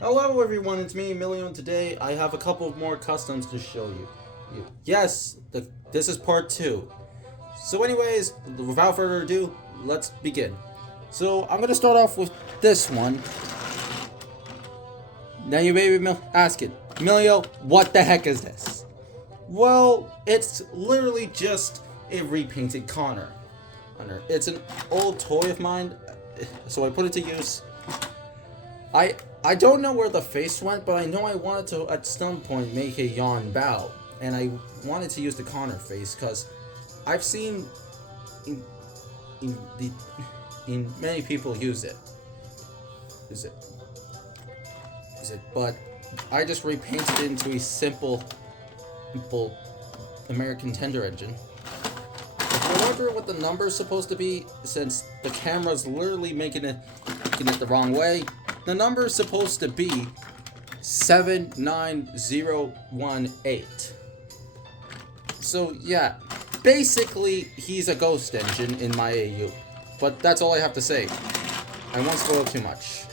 Hello everyone, it's me, Emilio, and today I have a couple of more customs to show you. Yes, this is part 2. So anyways, without further ado, let's begin. So I'm going to start off with this one. Now you may be asking, Emilio, what the heck is this? Well, it's literally just a repainted Connor. It's an old toy of mine, so I put it to use. I don't know where the face went, but I know I wanted to at some point make a yawn bow, and I wanted to use the Connor face because I've seen in many people use it. Is it? But I just repainted it into a simple American tender engine. If you wonder what the number is supposed to be, since the camera's literally making it the wrong way, the number is supposed to be 79018. So yeah, basically he's a ghost engine in my AU. But that's all I have to say. I won't spoil too much.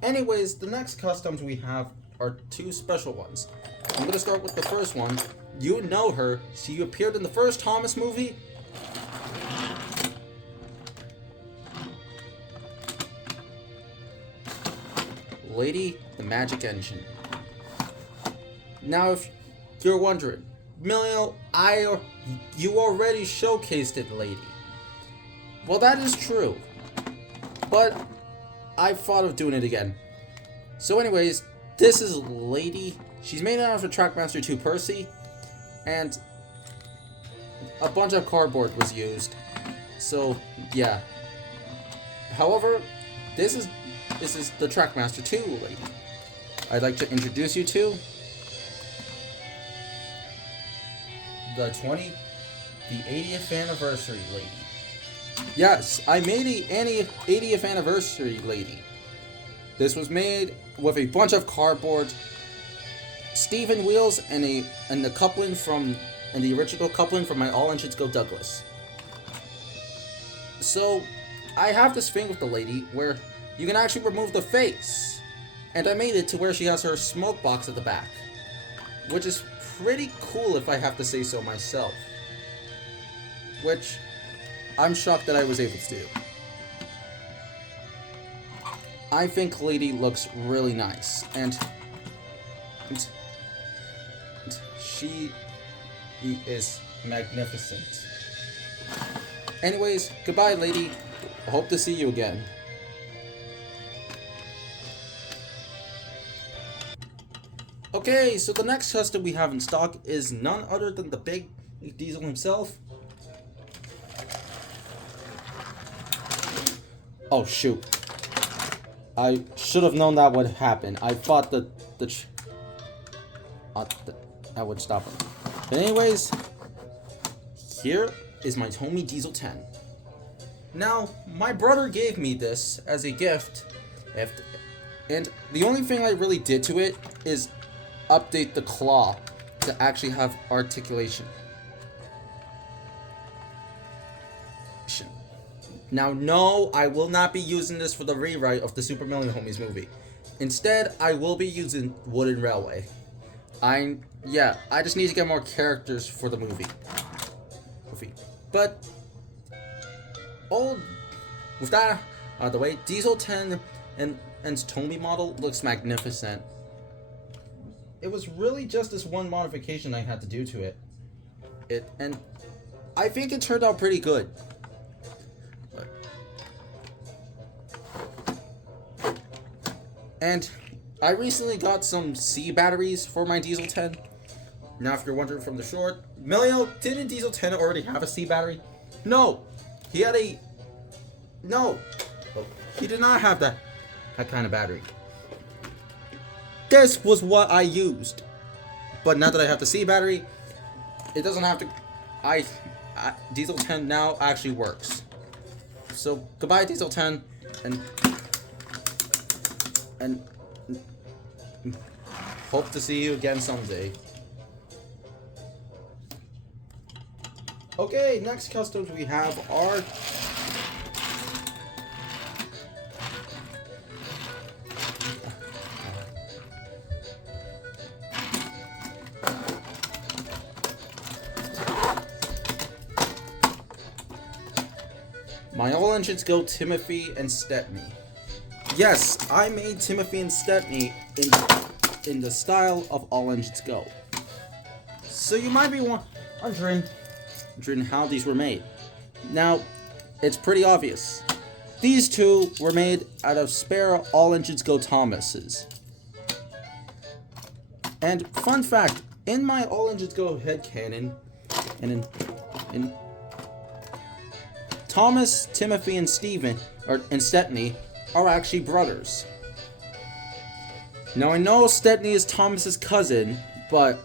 Anyways, the next customs we have are two special ones. I'm gonna start with the first one. You know her. She appeared in the first Thomas movie. Lady the Magic Engine. Now, if you're wondering, Emilio, you already showcased it, Lady. Well, that is true, but I thought of doing it again. So, anyways, this is Lady. She's made out of a Trackmaster 2 Percy, and a bunch of cardboard was used. So, yeah. However, this is the Trackmaster 2 Lady. I'd like to introduce you to the 80th anniversary Lady. Yes, I made a 80th anniversary Lady. This was made with a bunch of cardboard, Steven wheels, and the coupling and the original coupling from my All Engines Go Douglas. So, I have this thing with the Lady where you can actually remove the face, and I made it to where she has her smoke box at the back, which is pretty cool if I have to say so myself, which I'm shocked that I was able to do. I think Lady looks really nice, and she is magnificent. Anyways, goodbye, Lady. I hope to see you again. Okay, so the next custom we have in stock is none other than the big Diesel himself. Oh shoot. I should have known that would happen. I thought that that would stop him. But anyways, here is my Tommy Diesel 10. Now, my brother gave me this as a gift, and the only thing I really did to it is update the claw to actually have articulation. Now, no, I will not be using this for the rewrite of the Super Million Homies movie. Instead, I will be using Wooden Railway. I just need to get more characters for the movie. But with that out of the way, Diesel 10 and Tommy model looks magnificent. It was really just this one modification I had to do to it, and I think it turned out pretty good. And I recently got some C batteries for my Diesel 10. Now, if you're wondering from the short, Emilio, didn't Diesel 10 already have a C battery? No, he had a no. He did not have that kind of battery. This was what I used, but now that I have the C battery, it doesn't have to. Diesel 10 now actually works. So goodbye, Diesel 10, and hope to see you again someday. Okay, next customs we have are All Engines Go Timothy and Stepney. Yes, I made Timothy and Stepney in the style of All Engines Go. So you might be wondering how these were made. Now, it's pretty obvious. These two were made out of spare All Engines Go Thomases. And fun fact, in my All Engines Go headcanon, and in Thomas, Timothy, and Stepney are actually brothers. Now I know Stepney is Thomas's cousin, but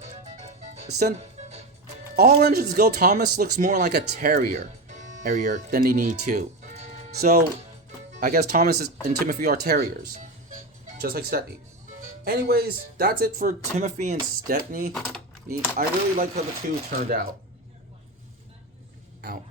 All Engines Go Thomas looks more like a terrier than an E2. So I guess Thomas and Timothy are terriers, just like Stepney. Anyways, that's it for Timothy and Stepney. I really like how the two turned out. Ow.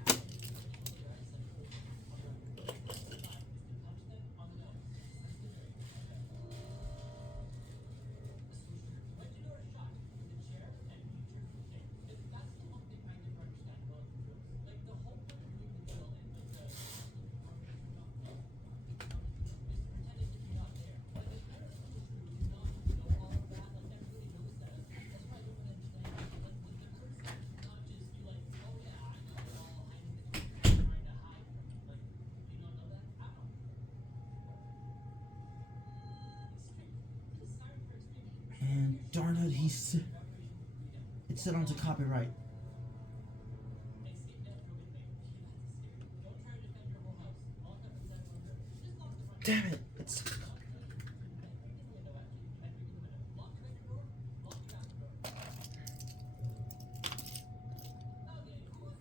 And darn it, it said onto copyright. Damn it, it's...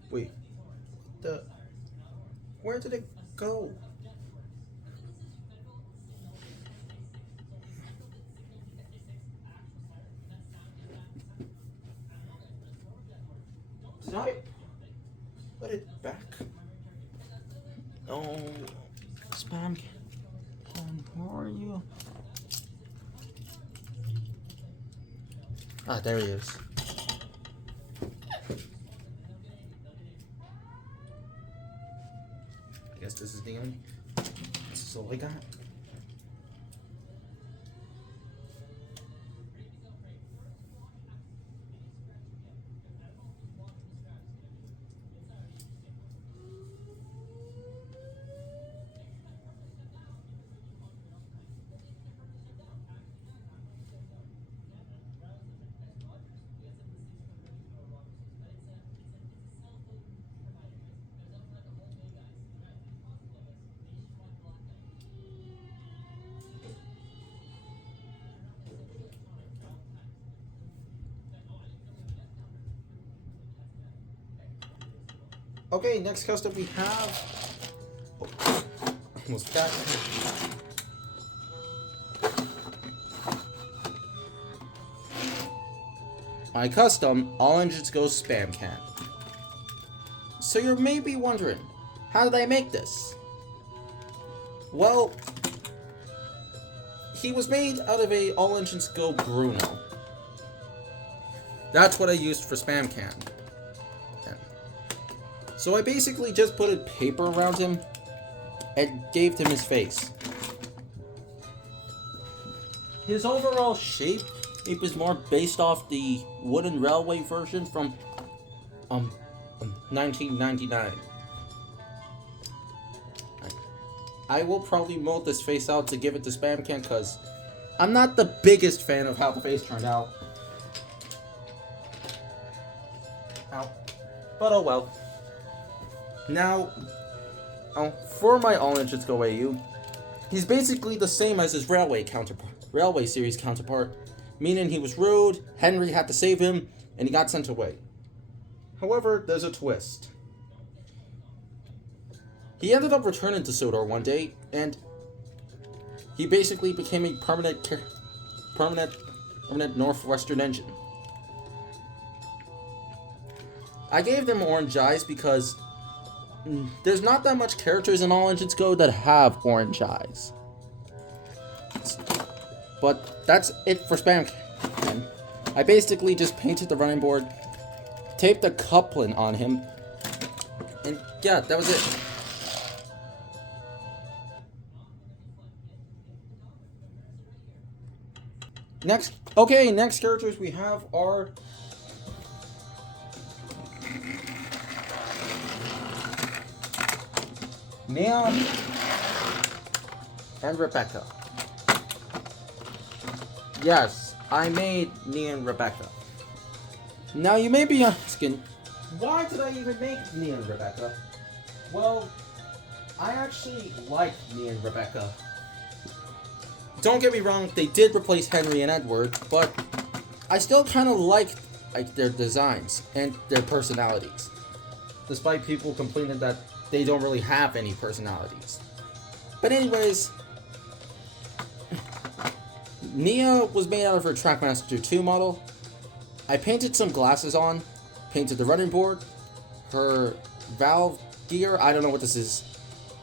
Wait, where did it go? Did I put it back? Oh, spam can, where are you? Ah, there he is. I guess this is the only. This is all I got. Okay, next custom we have. Oh, almost got it. My custom All Engines Go Spam Can. So you're maybe wondering, how did I make this? Well, he was made out of a All Engines Go Bruno. That's what I used for Spam Can. So I basically just put a paper around him and gave him his face. His overall shape is more based off the wooden railway version from 1999. I will probably mold this face out to give it to Spam Can because I'm not the biggest fan of how the face turned out. Ow. But oh well. Now, for my All Engines Go AU, he's basically the same as his Railway series counterpart, meaning he was rude, Henry had to save him, and he got sent away. However, there's a twist. He ended up returning to Sodor one day, and he basically became a permanent Northwestern engine. I gave them orange eyes because there's not that much characters in All Engines Go that have orange eyes. But that's it for Spam Can. I basically just painted the running board, taped a coupling on him, and yeah, that was it. Next characters we have are Mia and Rebecca. Yes, I made Nia and Rebecca. Now you may be asking, why did I even make Nia and Rebecca? Well, I actually like Nia and Rebecca. Don't get me wrong, they did replace Henry and Edward, but I still kind of liked their designs and their personalities. Despite people complaining that they don't really have any personalities. But anyways, Nia was made out of her Trackmaster 2 model. I painted some glasses on, painted the running board, her valve gear, I don't know what this is,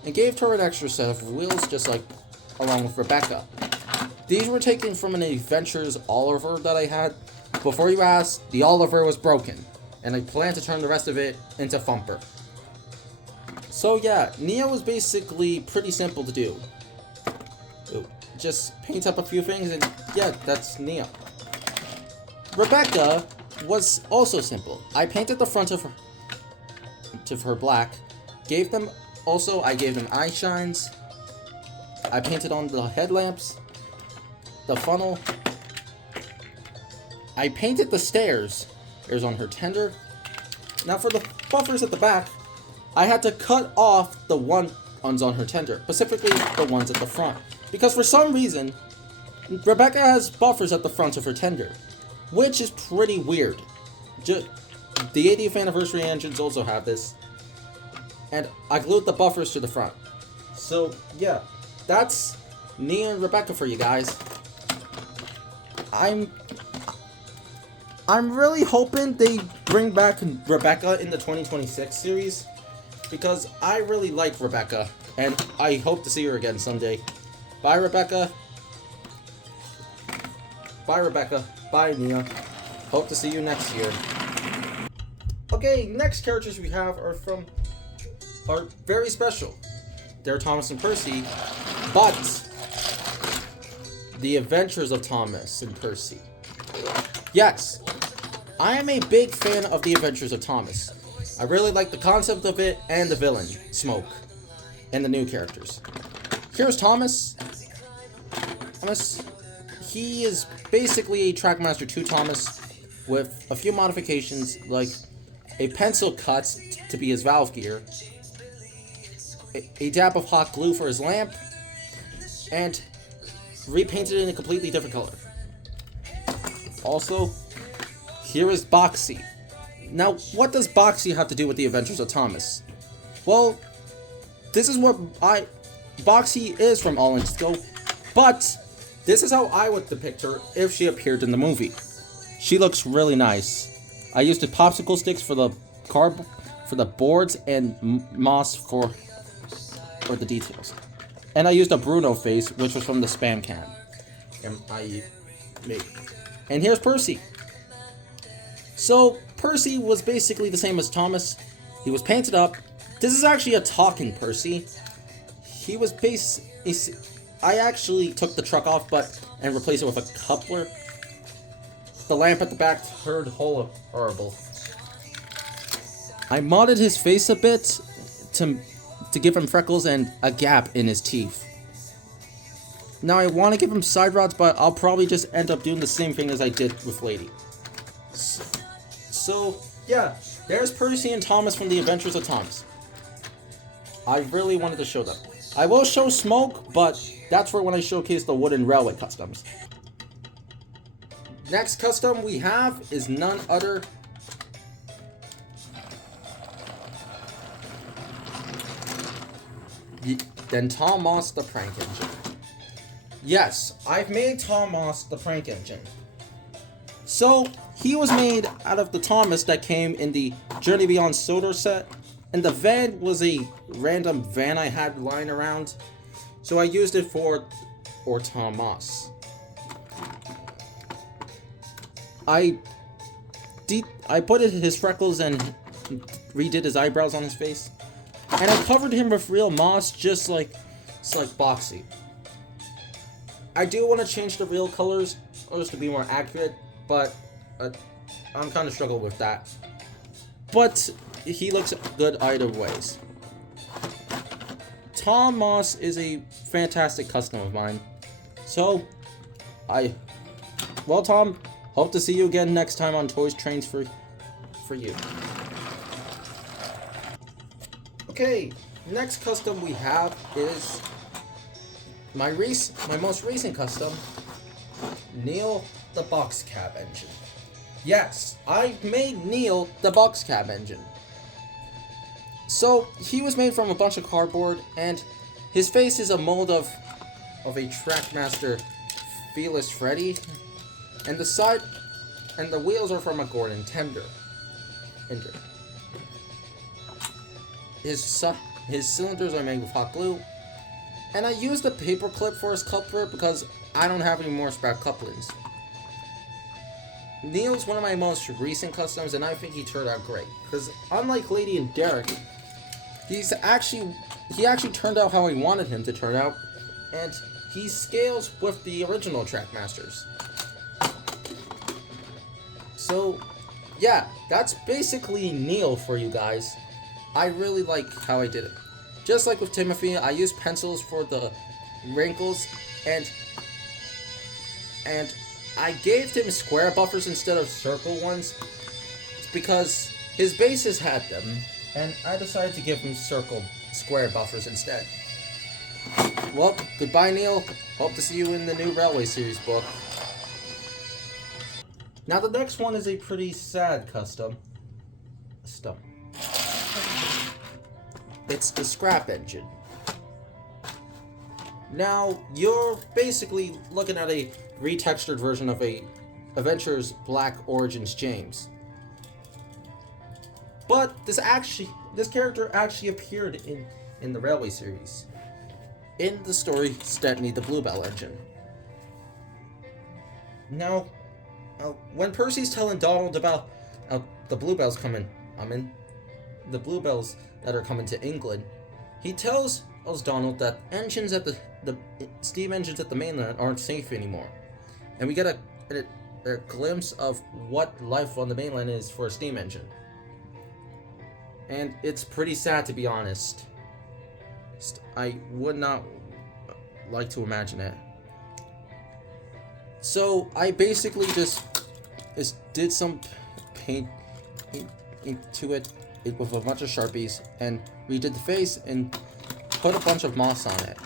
and gave her an extra set of wheels just like along with Rebecca. These were taken from an Adventures Oliver that I had. Before you ask, the Oliver was broken, and I plan to turn the rest of it into Thumper. So yeah, Nia was basically pretty simple to do. Just paint up a few things and yeah, that's Nia. Rebecca was also simple. I painted the front of her black, I gave them eye shines. I painted on the headlamps, the funnel. I painted the stairs. It was on her tender. Now for the buffers at the back, I had to cut off the ones on her tender, specifically the ones at the front. Because for some reason, Rebecca has buffers at the front of her tender, which is pretty weird. The 80th anniversary engines also have this, and I glued the buffers to the front. So yeah, that's Nia and Rebecca for you guys. I'm really hoping they bring back Rebecca in the 2026 series, because I really like Rebecca, and I hope to see her again someday. Bye, Rebecca. Bye, Rebecca. Bye, Nia. Hope to see you next year. Okay, next characters we have are very special. They're Thomas and Percy, but the Adventures of Thomas and Percy. Yes, I am a big fan of the Adventures of Thomas. I really like the concept of it and the villain, Smoke, and the new characters. Here's Thomas. He is basically a Trackmaster 2 Thomas with a few modifications, like a pencil cut to be his valve gear, a dab of hot glue for his lamp, and repainted in a completely different color. Also, here is Boxy. Now, what does Boxy have to do with the Adventures of Thomas? Well, this is what Boxy is from All In Scope, but this is how I would depict her if she appeared in the movie. She looks really nice. I used the popsicle sticks for the boards and moss for the details. And I used a Bruno face, which was from the Spam can. And here's Percy. So, Percy was basically the same as Thomas. He was painted up. This is actually a talking Percy. He was I actually took the truck off and replaced it with a coupler. The lamp at the back turned horrible. I modded his face a bit to give him freckles and a gap in his teeth. Now I want to give him side rods, but I'll probably just end up doing the same thing as I did with Lady. So yeah, there's Percy and Thomas from the Adventures of Thomas. I really wanted to show them. I will show Smoke, but that's for when I showcase the wooden railway customs. Next custom we have is none other than Tom Moss the Prank Engine. Yes, I've made Tom Moss the Prank Engine. So, he was made out of the Thomas that came in the Journey Beyond Sodor set, and the van was a random van I had lying around, so I used it for Tom Moss. I put his freckles and redid his eyebrows on his face, and I covered him with real moss, just like Boxy. I do want to change the real colors, or just to be more accurate, but I'm kind of struggling with that. But he looks good either ways. Tom Moss is a fantastic custom of mine. So, well, Tom, hope to see you again next time on Toys Trains for you. Okay, next custom we have is my most recent custom, Neil the Box Cab Engine. Yes, I made Neil the Box Cab Engine. So, he was made from a bunch of cardboard, and his face is a mold of a Trackmaster Fearless Freddy, and the wheels are from a Gordon Tender. His cylinders are made with hot glue, and I used a paper clip for his coupler because I don't have any more spare couplings. Neil's one of my most recent customs, and I think he turned out great. Because unlike Lady and Derek, he actually turned out how I wanted him to turn out, and he scales with the original Trackmasters. So, yeah, that's basically Neil for you guys. I really like how I did it. Just like with Timothy, I used pencils for the wrinkles, and I gave him square buffers instead of circle ones because his bases had them, and I decided to give him square buffers instead. Well, goodbye, Neil. Hope to see you in the new Railway Series book. Now, the next one is a pretty sad custom. It's the Scrap Engine. Now, you're basically looking at a retextured version of a Avengers Black Origins James. But this character actually appeared in the Railway series, in the story Stepney the Bluebell Engine. Now, when Percy's telling Donald about the Bluebells the Bluebells that are coming to England, he tells Donald that engines at the steam engines at the mainland aren't safe anymore, and we get a glimpse of what life on the mainland is for a steam engine. And it's pretty sad, to be honest. I would not like to imagine it. So I basically just did some paint into it with a bunch of Sharpies and redid the face and put a bunch of moss on it.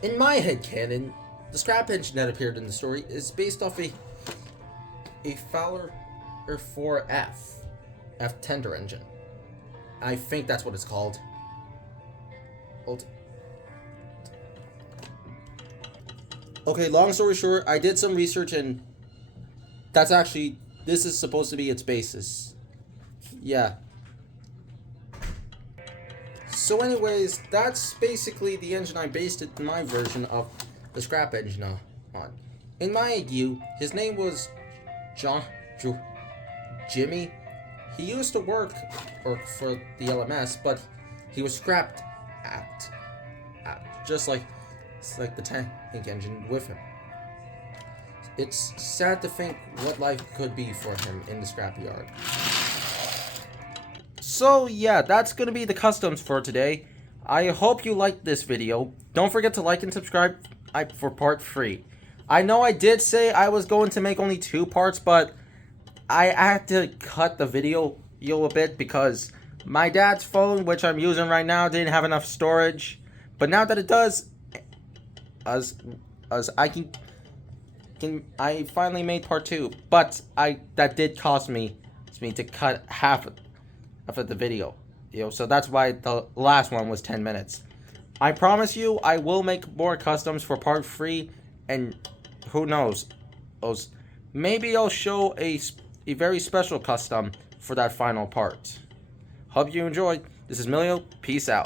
In my headcanon, the scrap engine that appeared in the story is based off a Fowler 4F tender engine. I think that's what it's called. Okay, long story short, I did some research and this is supposed to be its basis. Yeah. So anyways, that's basically the engine I based my version of the scrap engine on. In my view, his name was Jimmy. He used to work for the LMS, but he was scrapped at just like the tank engine with him. It's sad to think what life could be for him in the scrapyard. So yeah, that's gonna be the customs for today. I hope you liked this video. Don't forget to like and subscribe for part 3. I know I did say I was going to make only 2 parts, but I had to cut the video a bit because my dad's phone, which I'm using right now, didn't have enough storage. But now that it does, as I finally made part 2. But that did cost me to cut half of the video, so that's why the last one was 10 minutes. I promise you, I will make more customs for part 3, and who knows, maybe I'll show a very special custom for that final part. Hope you enjoyed. This is Milio. Peace out.